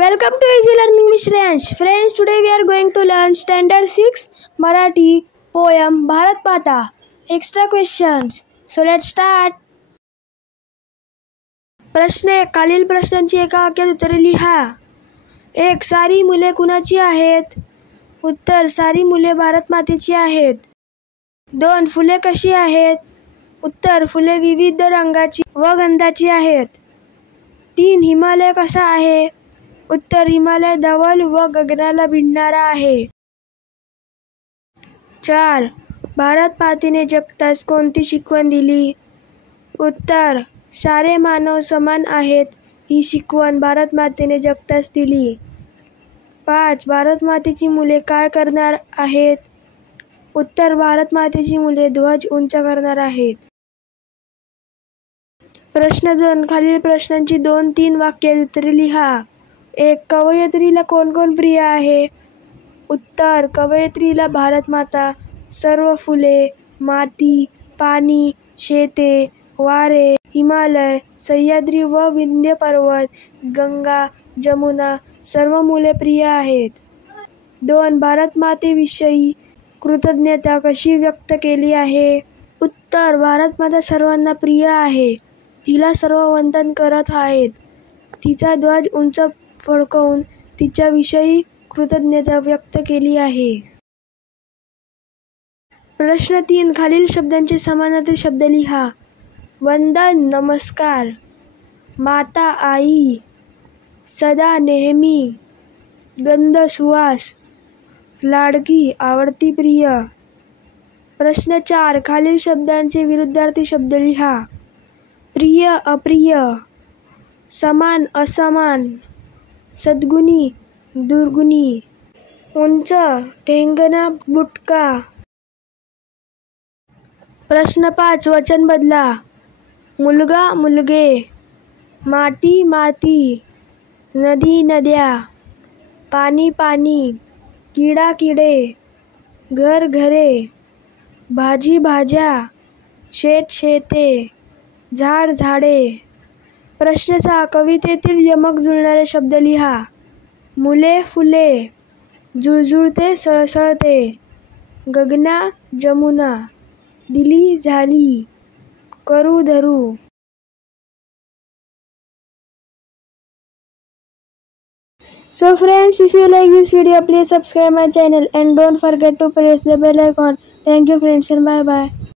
Welcome to Easy Learning with Shreyansh. Friends, today we are going to learn Standard 6 Marathi poem Bharat Mata. Extra questions. So let's start. प्रश्न खालील प्रश्नांची एका वाक्यात उत्तरे लिहा. 1. सारी मुले कुणाची आहेत? उत्तर: सारी मुले भारत मातेची आहेत. 2. फुले कशी आहेत? उत्तर: फुले विविध रंगाची व गंधाची आहेत. 3. हिमालय कसा आहे? उत्तर: हिमालय धवल व गगनाला भिडणारा आहे. 4. भारत मातेने जगतास कोणती शिकवण दिली? उत्तर: सारे मानव समान आहेत ही शिकवण भारत मातेने जगतास दिली. 5. भारत मातेची मुले काय करणार आहेत? उत्तर: भारत मातेची मुले ध्वज उंच करणार आहेत. प्रश्न 2. खालील प्रश्नांची 2-3 वाक्यात उत्तरे लिहा. 1. कवयित्रीला कोण कोण प्रिय आहे? उत्तर: कवयित्रीला भारत माता, सर्व फुले, माती, पाणी, शेते, वारे, हिमालय, सह्याद्री व विंध्य पर्वत, गंगा, जमुना सर्व मुले प्रिय आहेत. 2. भारत मातेविषयी कृतज्ञता कशी व्यक्त केली आहे? उत्तर: भारत माता सर्वांना प्रिय आहे. तिला सर्व वंदन करत आहेत. तिचा ध्वज उंच फडकवून तिच्याविषयी कृतज्ञता व्यक्त केली आहे. प्रश्न 3. खालील शब्दांचे समानार्थी शब्द लिहा. वंदन, नमस्कार. माता, आई. सदा, नेहमी. गंध, सुवास. लाडकी, आवडती, प्रिय. प्रश्न 4. खालील शब्दांचे विरुद्धार्थी शब्द लिहा. प्रिय, अप्रिय. समान, असमान. सद्गुणी, दुर्गुणी. उंच, ठेंगणा, बुटका. प्रश्न 5. वचन बदला. मुलगा, मुलगे. माती, माती. नदी, नद्या. पाणी, पाणी. किडा, किडे. घर, घरे. भाजी, भाज्या. शेत, शेते. झाड, झाडे. प्रश्न 6. कवितेतील यमक जुळणारे शब्द लिहा. मुले, फुले. जुळजुळते, सळसळते. गगना, जमुना. दिली, झाली. करू, धरू. So friends, if you like this video, please subscribe my channel and don't forget to press the bell icon. Thank you friends and bye bye.